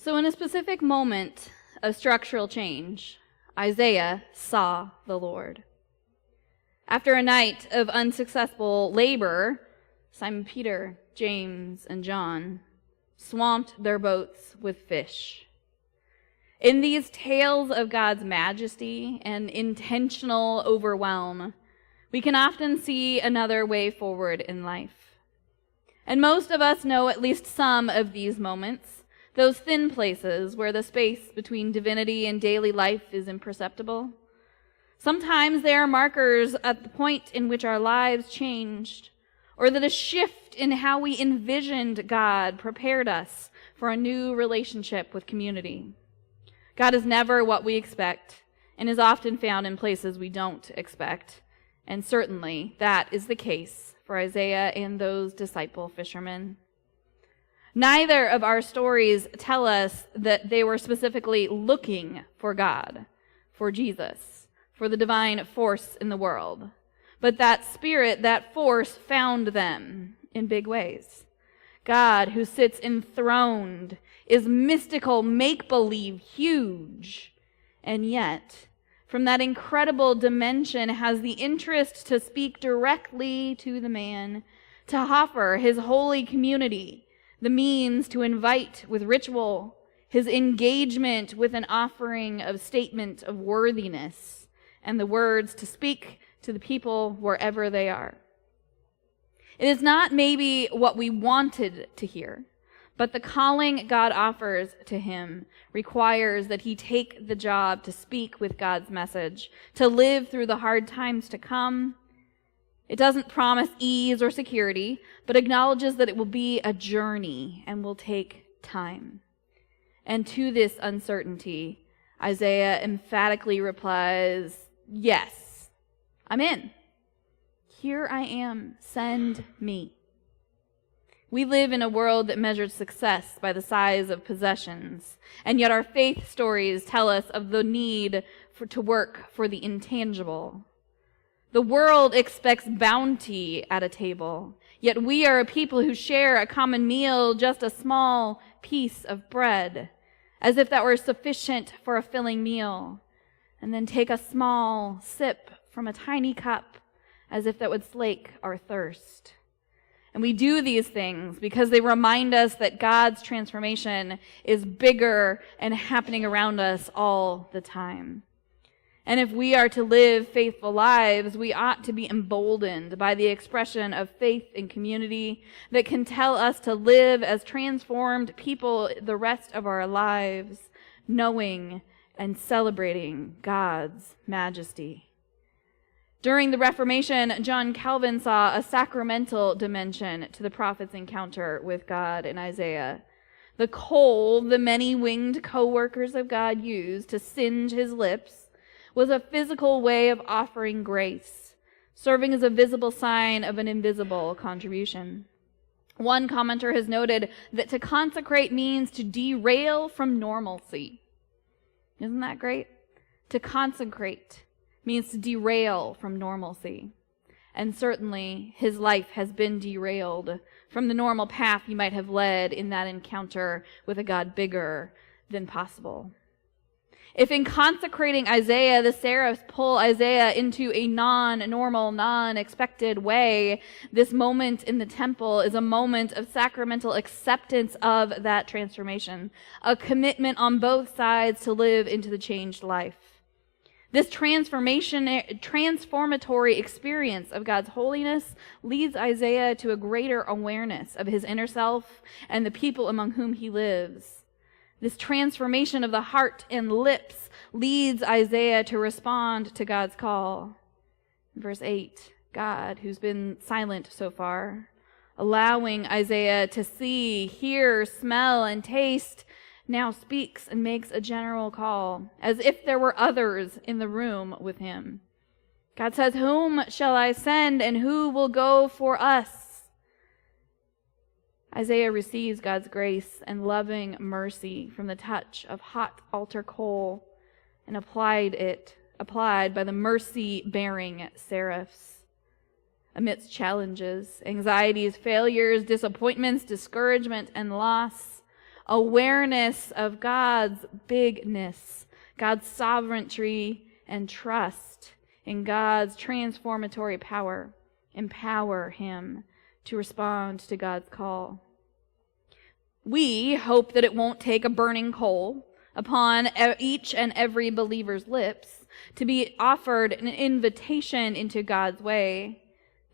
So in a specific moment of structural change, Isaiah saw the Lord. After a night of unsuccessful labor, Simon Peter, James, and John swamped their boats with fish. In these tales of God's majesty and intentional overwhelm, we can often see another way forward in life. And most of us know at least some of these moments, those thin places where the space between divinity and daily life is imperceptible. Sometimes they are markers at the point in which our lives changed, or that a shift in how we envisioned God prepared us for a new relationship with community. God is never what we expect and is often found in places we don't expect, and certainly that is the case for Isaiah and those disciple fishermen. Neither of our stories tell us that they were specifically looking for God, for Jesus, for the divine force in the world. But that spirit, that force, found them in big ways. God, who sits enthroned, is mystical, make-believe, huge, and yet, from that incredible dimension, has the interest to speak directly to the man, to offer his holy community the means to invite with ritual, his engagement with an offering of statement of worthiness, and the words to speak to the people wherever they are. It is not maybe what we wanted to hear, but the calling God offers to him requires that he take the job to speak with God's message, to live through the hard times to come. It doesn't promise ease or security, but acknowledges that it will be a journey and will take time. And to this uncertainty, Isaiah emphatically replies, "Yes, I'm in. Here I am. Send me." We live in a world that measures success by the size of possessions, and yet our faith stories tell us of the need to work for the intangible. The world expects bounty at a table, yet we are a people who share a common meal, just a small piece of bread, as if that were sufficient for a filling meal, and then take a small sip from a tiny cup, as if that would slake our thirst. And we do these things because they remind us that God's transformation is bigger and happening around us all the time. And if we are to live faithful lives, we ought to be emboldened by the expression of faith in community that can tell us to live as transformed people the rest of our lives, knowing and celebrating God's majesty. During the Reformation, John Calvin saw a sacramental dimension to the prophet's encounter with God in Isaiah. The coal the many-winged co-workers of God used to singe his lips was a physical way of offering grace, serving as a visible sign of an invisible contribution. One commenter has noted that to consecrate means to derail from normalcy. Isn't that great? To consecrate means to derail from normalcy. and certainly his life has been derailed from the normal path he might have led in that encounter with a God bigger than possible. If in consecrating Isaiah, the seraphs pull Isaiah into a non-normal, non-expected way, this moment in the temple is a moment of sacramental acceptance of that transformation, a commitment on both sides to live into the changed life. This transformatory experience of God's holiness leads Isaiah to a greater awareness of his inner self and the people among whom he lives. This transformation of the heart and lips leads Isaiah to respond to God's call. Verse 8, God, who's been silent so far, allowing Isaiah to see, hear, smell, and taste, now speaks and makes a general call, as if there were others in the room with him. God says, "Whom shall I send, and who will go for us?" Isaiah receives God's grace and loving mercy from the touch of hot altar coal and applied by the mercy-bearing seraphs. Amidst challenges, anxieties, failures, disappointments, discouragement, and loss, awareness of God's bigness, God's sovereignty, and trust in God's transformatory power empower him to respond to God's call. We hope that it won't take a burning coal upon each and every believer's lips to be offered an invitation into God's way,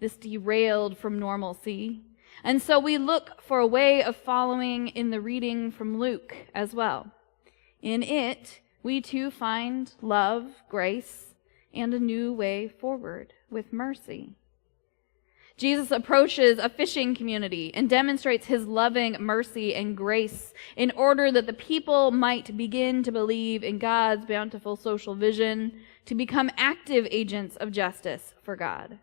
this derailed from normalcy. And so we look for a way of following in the reading from Luke as well. In it, we too find love, grace, and a new way forward with mercy. Jesus approaches a fishing community and demonstrates his loving mercy and grace in order that the people might begin to believe in God's bountiful social vision to become active agents of justice for God.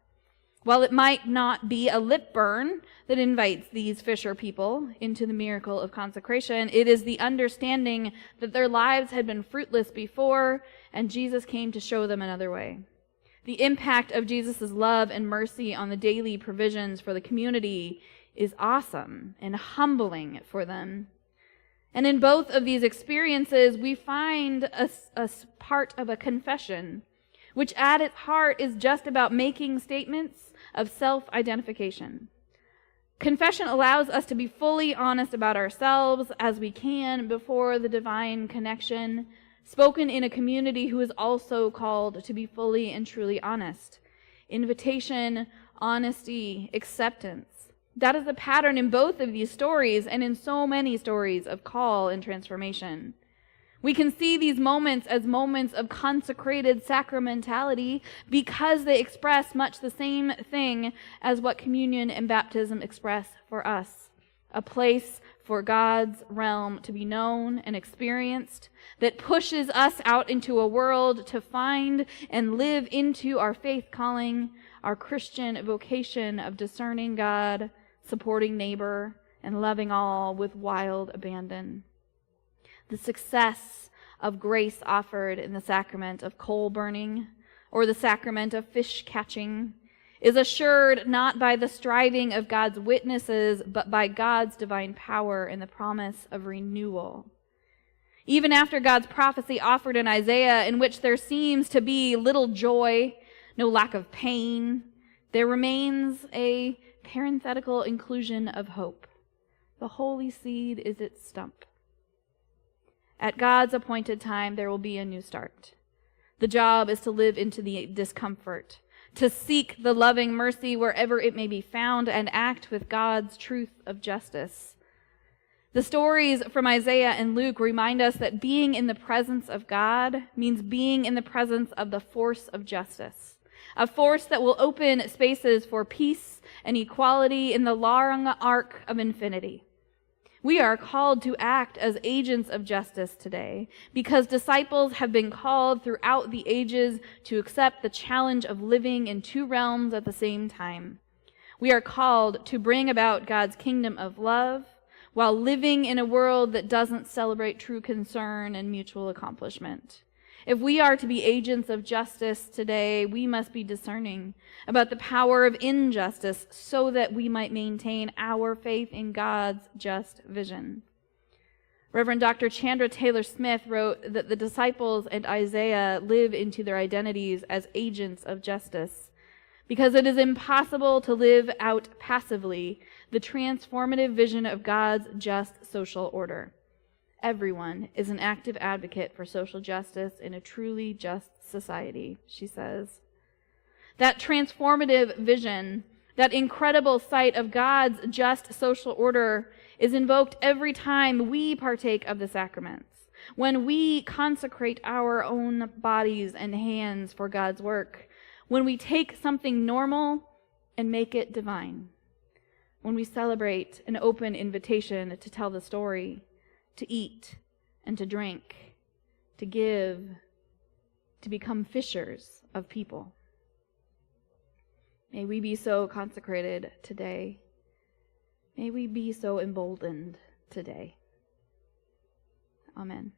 While it might not be a lip burn that invites these fisher people into the miracle of consecration, it is the understanding that their lives had been fruitless before, and Jesus came to show them another way. The impact of Jesus' love and mercy on the daily provisions for the community is awesome and humbling for them. And in both of these experiences, we find a part of a confession, which at its heart is just about making statements of self-identification. Confession allows us to be fully honest about ourselves as we can before the divine connection, spoken in a community who is also called to be fully and truly honest. Invitation, honesty, acceptance. That is the pattern in both of these stories and in so many stories of call and transformation. We can see these moments as moments of consecrated sacramentality because they express much the same thing as what communion and baptism express for us. A place for God's realm to be known and experienced that pushes us out into a world to find and live into our faith calling, our Christian vocation of discerning God, supporting neighbor, and loving all with wild abandon. The success of grace offered in the sacrament of coal burning or the sacrament of fish catching is assured not by the striving of God's witnesses, but by God's divine power and the promise of renewal. Even after God's prophecy offered in Isaiah, in which there seems to be little joy, no lack of pain, there remains a parenthetical inclusion of hope. The holy seed is its stump. At God's appointed time, there will be a new start. The job is to live into the discomfort, to seek the loving mercy wherever it may be found, and act with God's truth of justice. The stories from Isaiah and Luke remind us that being in the presence of God means being in the presence of the force of justice, a force that will open spaces for peace and equality in the long arc of infinity. We are called to act as agents of justice today because disciples have been called throughout the ages to accept the challenge of living in two realms at the same time. We are called to bring about God's kingdom of love while living in a world that doesn't celebrate true concern and mutual accomplishment. If we are to be agents of justice today, we must be discerning about the power of injustice so that we might maintain our faith in God's just vision. Reverend Dr. Chandra Taylor Smith wrote that the disciples and Isaiah live into their identities as agents of justice because it is impossible to live out passively the transformative vision of God's just social order. Everyone is an active advocate for social justice in a truly just society, she says. That transformative vision, that incredible sight of God's just social order, is invoked every time we partake of the sacraments, when we consecrate our own bodies and hands for God's work, when we take something normal and make it divine, when we celebrate an open invitation to tell the story, to eat and to drink, to give, to become fishers of people. May we be so consecrated today. May we be so emboldened today. Amen.